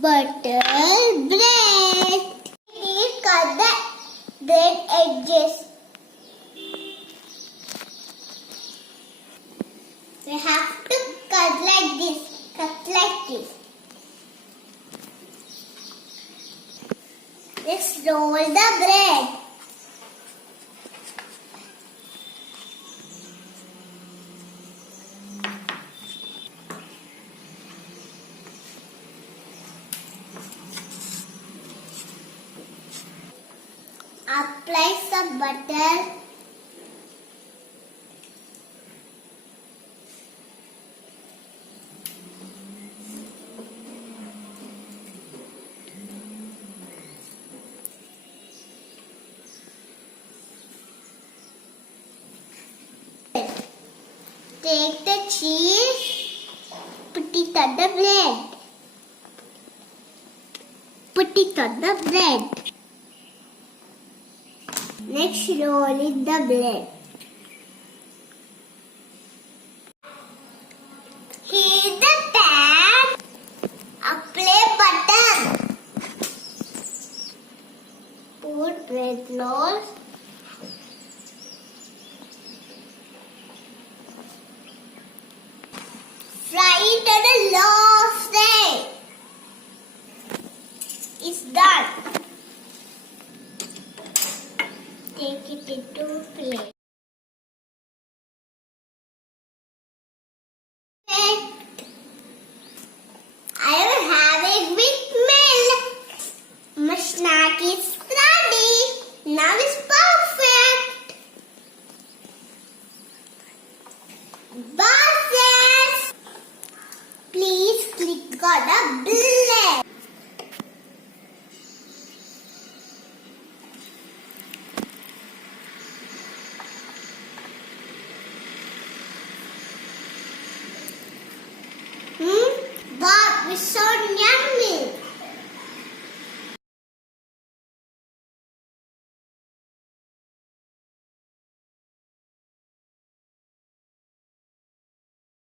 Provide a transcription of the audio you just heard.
butter bread. Please cut the bread edges. We have to cut like this. Let's roll the bread. Apply some butter. Take the cheese, put it on the bread. Put it on the bread. Next, roll in the bread. Heat the pan. Apply butter. Put bread rolls. Fry it on a low flame. It's done. Take it into a plate. I will have it with milk. My snack is ready. Now it's perfect. Bye.